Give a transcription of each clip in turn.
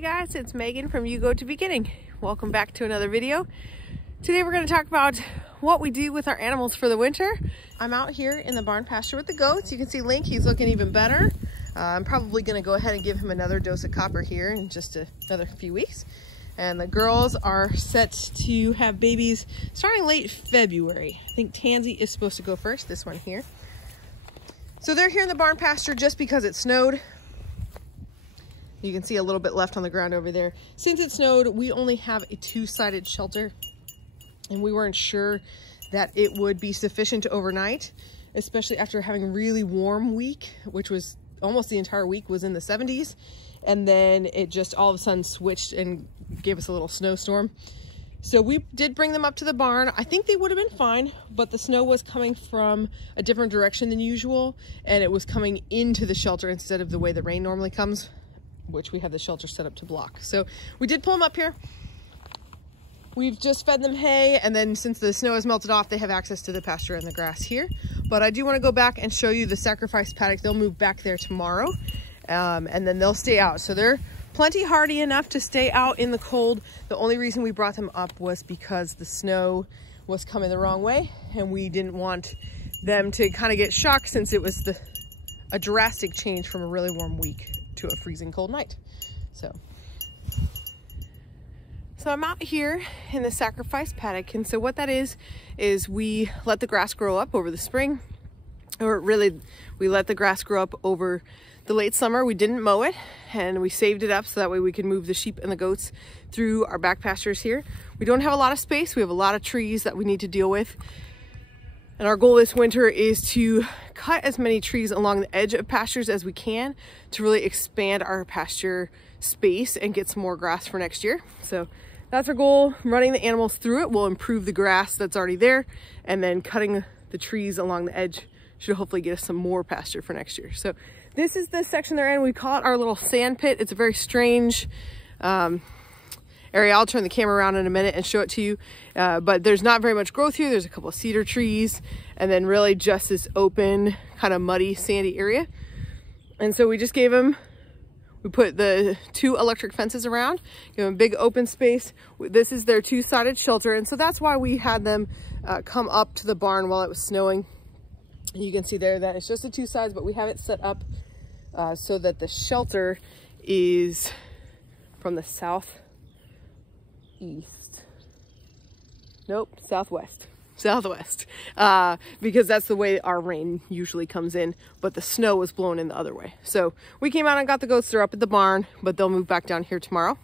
Hey guys, it's Megan from You Go to Beginning. Welcome back to another video. Today we're going to talk about what we do with our animals for the winter. I'm out here in the barn pasture with the goats. You can see Link, he's looking even better. I'm probably going to go ahead and give him another dose of copper here in just another few weeks. And the girls are set to have babies starting late February. I think Tansy is supposed to go first, this one here. So they're here in the barn pasture just because it snowed. You can see a little bit left on the ground over there. Since it snowed, we only have a two-sided shelter, and we weren't sure that it would be sufficient overnight, especially after having a really warm week, which was almost the entire week was in the 70s. And then it just all of a sudden switched and gave us a little snowstorm. So we did bring them up to the barn. I think they would have been fine, but the snow was coming from a different direction than usual, and it was coming into the shelter instead of the way the rain normally comes, which we have the shelter set up to block. So we did pull them up here. We've just fed them hay, and then since the snow has melted off, they have access to the pasture and the grass here. But I do want to go back and show you the sacrifice paddock. They'll move back there tomorrow, and then they'll stay out. So they're plenty hardy enough to stay out in the cold. The only reason we brought them up was because the snow was coming the wrong way, and we didn't want them to kind of get shocked since it was a drastic change from a really warm week to a freezing cold night. So I'm out here in the sacrifice paddock, and so what that is we let the grass grow up over the spring, or really we let the grass grow up over the late summer. We didn't mow it, and we saved it up so that way we can move the sheep and the goats through our back pastures here. We don't have a lot of space. We have a lot of trees that we need to deal with. And our goal this winter is to cut as many trees along the edge of pastures as we can to really expand our pasture space and get some more grass for next year. So that's our goal. Running the animals through it will improve the grass that's already there, and then cutting the trees along the edge should hopefully get us some more pasture for next year. So this is the section they're in. We call it our little sand pit. It's a very strange area. I'll turn the camera around in a minute and show it to you. But there's not very much growth here. There's a couple of cedar trees, and then really just this open, kind of muddy, sandy area. And so we just gave them, we put the 2 electric fences around, give them a big open space. This is their 2-sided shelter, and so that's why we had them come up to the barn while it was snowing. You can see there that it's just the 2 sides, but we have it set up so that the shelter is from the southeast. Nope, southwest, because that's the way our rain usually comes in, but the snow was blown in the other way. So we came out and got the goats. They're up at the barn, but they'll move back down here tomorrow.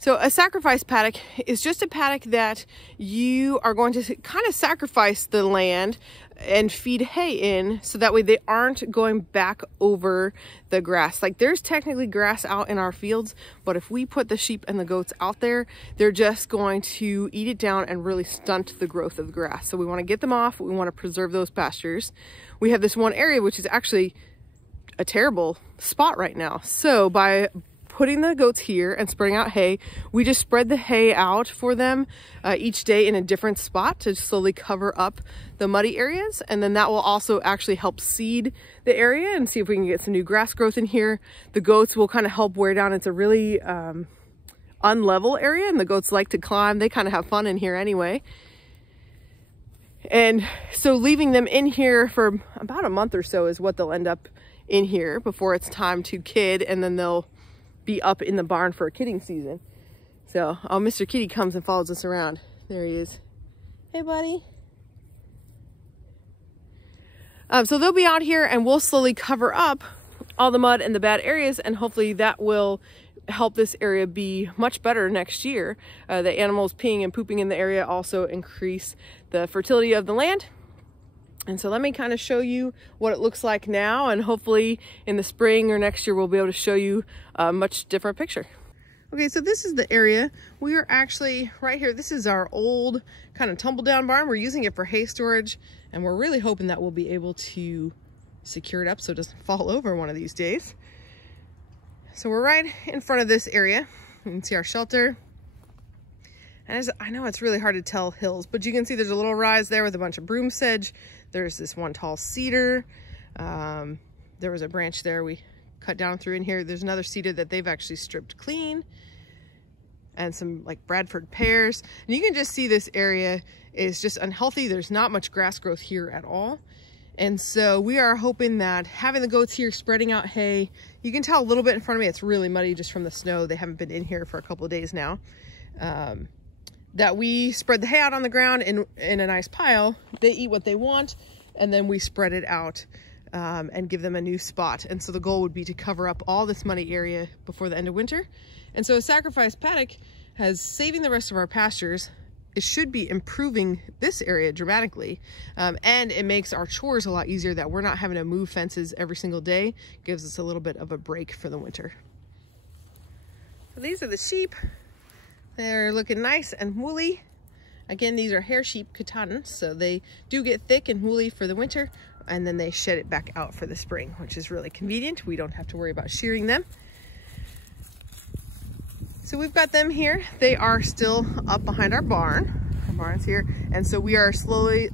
So a sacrifice paddock is just a paddock that you are going to kind of sacrifice the land and feed hay in, so that way they aren't going back over the grass. Like, there's technically grass out in our fields, but if we put the sheep and the goats out there, they're just going to eat it down and really stunt the growth of the grass. So we want to get them off. We want to preserve those pastures. We have this one area which is actually a terrible spot right now. So by putting the goats here and spreading out hay, we just spread the hay out for them each day in a different spot to slowly cover up the muddy areas, and then that will also actually help seed the area and see if we can get some new grass growth in here. The goats will kind of help wear down. It's a really unlevel area, and the goats like to climb. They kind of have fun in here anyway. And so leaving them in here for about a month or so is what they'll end up in here before it's time to kid, and then they'll be up in the barn for a kidding season. So, oh, Mr. Kitty comes and follows us around. There he is. Hey, buddy. So they'll be out here, and we'll slowly cover up all the mud and the bad areas, and hopefully that will help this area be much better next year. The animals peeing and pooping in the area also increase the fertility of the land. And so let me kind of show you what it looks like now, and hopefully in the spring or next year we'll be able to show you a much different picture. Okay, so this is the area. We are actually right here. This is our old kind of tumble down barn. We're using it for hay storage, and we're really hoping that we'll be able to secure it up so it doesn't fall over one of these days. So we're right in front of this area. You can see our shelter. And I know it's really hard to tell hills, but you can see there's a little rise there with a bunch of broom sedge. There's this one tall cedar. There was a branch there we cut down through in here. There's another cedar that they've actually stripped clean, and some like Bradford pears. And you can just see this area is just unhealthy. There's not much grass growth here at all. And so we are hoping that having the goats here spreading out hay, you can tell a little bit in front of me, it's really muddy just from the snow. They haven't been in here for a couple of days now. That we spread the hay out on the ground in a nice pile. They eat what they want, and then we spread it out and give them a new spot. And so the goal would be to cover up all this muddy area before the end of winter. And so a sacrificed paddock has saving the rest of our pastures. It should be improving this area dramatically, and it makes our chores a lot easier, that we're not having to move fences every single day. Gives us a little bit of a break for the winter. So these are the sheep. They're looking nice and woolly. Again, these are hair sheep, Katahdin, so they do get thick and woolly for the winter, and then they shed it back out for the spring, which is really convenient. We don't have to worry about shearing them. So we've got them here. They are still up behind our barn. Our barn's here. And so we are slowly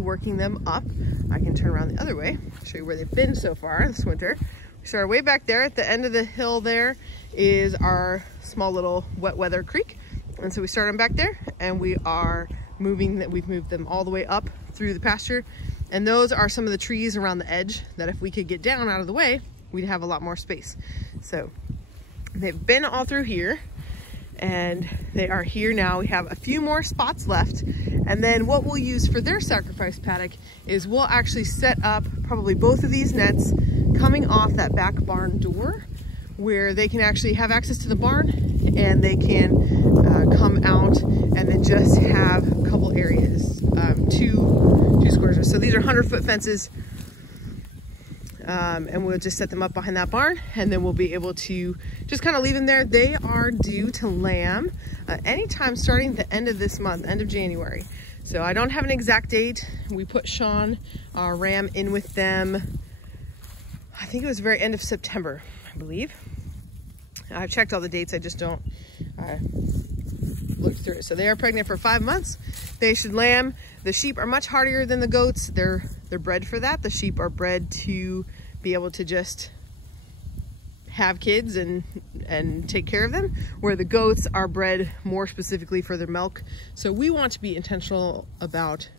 working them up. I can turn around the other way, show you where they've been so far this winter. We started way back there at the end of the hill. There is our small little wet weather creek. And so we started them back there, and we are we've moved them all the way up through the pasture. And those are some of the trees around the edge that if we could get down out of the way, we'd have a lot more space. So they've been all through here, and they are here now. We have a few more spots left. And then what we'll use for their sacrifice paddock is we'll actually set up probably both of these nets coming off that back barn door, where they can actually have access to the barn, and they can come out and then just have a couple areas, two squares. So these are 100-foot fences. And we'll just set them up behind that barn, and then we'll be able to just kind of leave them there. They are due to lamb anytime starting the end of this month, end of January. So I don't have an exact date. We put Sean, our ram, in with them. I think it was the very end of September, I believe. I've checked all the dates. I just don't look through it. So they are pregnant for 5 months. They should lamb. The sheep are much hardier than the goats. They're bred for that. The sheep are bred to be able to just have kids and take care of them, where the goats are bred more specifically for their milk. So we want to be intentional about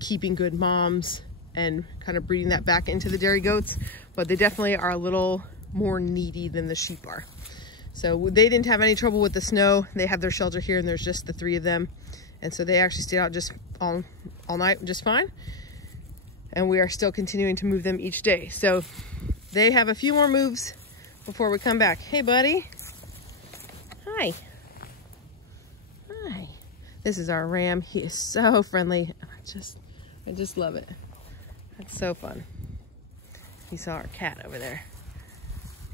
keeping good moms and kind of breeding that back into the dairy goats, but they definitely are a little more needy than the sheep are. So they didn't have any trouble with the snow. They have their shelter here, and there's just the 3 of them. And so they actually stayed out just all night just fine. And we are still continuing to move them each day. So they have a few more moves before we come back. Hey, buddy. Hi. Hi. This is our ram. He is so friendly. I just love it. It's so fun. You saw our cat over there.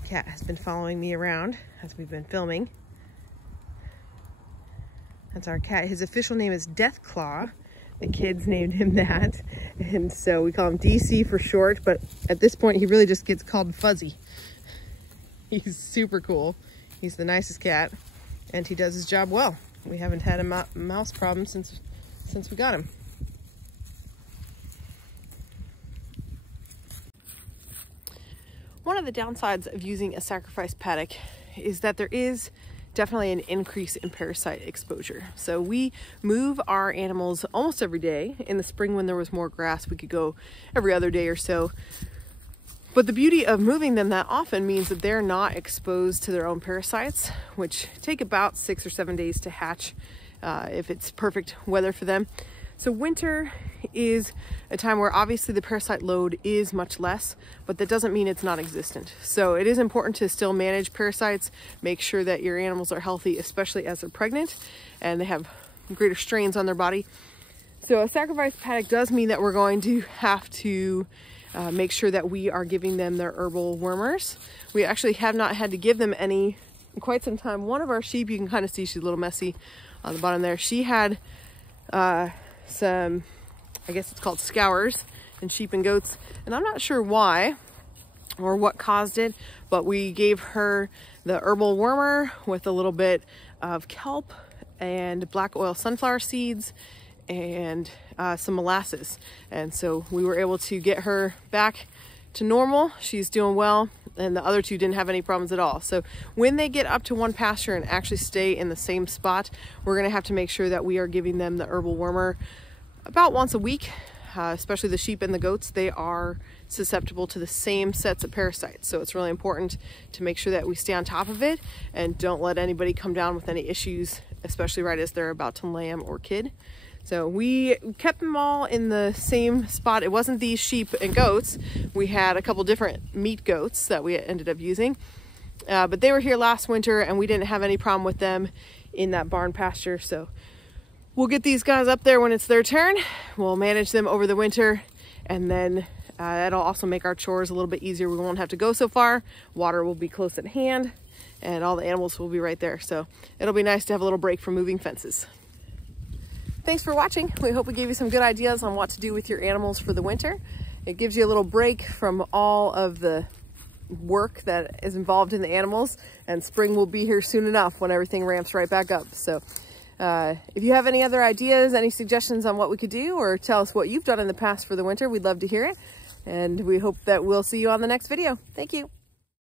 The cat has been following me around as we've been filming. That's our cat. His official name is Deathclaw. The kids named him that, and so we call him DC for short, but at this point he really just gets called Fuzzy. He's super cool. He's the nicest cat, and he does his job well. We haven't had a mouse problem since we got him. One of the downsides of using a sacrifice paddock is that there is definitely an increase in parasite exposure. So we move our animals almost every day. In the spring, when there was more grass, we could go every other day or so. But the beauty of moving them that often means that they're not exposed to their own parasites, which take about 6 or 7 days to hatch if it's perfect weather for them. So winter is a time where obviously the parasite load is much less, but that doesn't mean it's non-existent. So it is important to still manage parasites, make sure that your animals are healthy, especially as they're pregnant and they have greater strains on their body. So a sacrifice paddock does mean that we're going to have to make sure that we are giving them their herbal wormers. We actually have not had to give them any in quite some time. One of our sheep, you can kind of see she's a little messy on the bottom there. She had some, I guess it's called scours in sheep and goats, and I'm not sure why or what caused it, but we gave her the herbal wormer with a little bit of kelp and black oil sunflower seeds and some molasses. And so we were able to get her back to normal. She's doing well, and the other two didn't have any problems at all. So when they get up to one pasture and actually stay in the same spot, we're gonna have to make sure that we are giving them the herbal wormer about once a week. Especially the sheep and the goats, they are susceptible to the same sets of parasites. So it's really important to make sure that we stay on top of it and don't let anybody come down with any issues, especially right as they're about to lamb or kid. So we kept them all in the same spot. It wasn't these sheep and goats. We had a couple different meat goats that we ended up using. But they were here last winter and we didn't have any problem with them in that barn pasture. So we'll get these guys up there when it's their turn. We'll manage them over the winter, and then that'll also make our chores a little bit easier. We won't have to go so far. Water will be close at hand, and all the animals will be right there. So it'll be nice to have a little break from moving fences. Thanks for watching. We hope we gave you some good ideas on what to do with your animals for the winter. It gives you a little break from all of the work that is involved in the animals, and spring will be here soon enough when everything ramps right back up. So if you have any other ideas, any suggestions on what we could do, or tell us what you've done in the past for the winter, we'd love to hear it. And we hope that we'll see you on the next video. Thank you.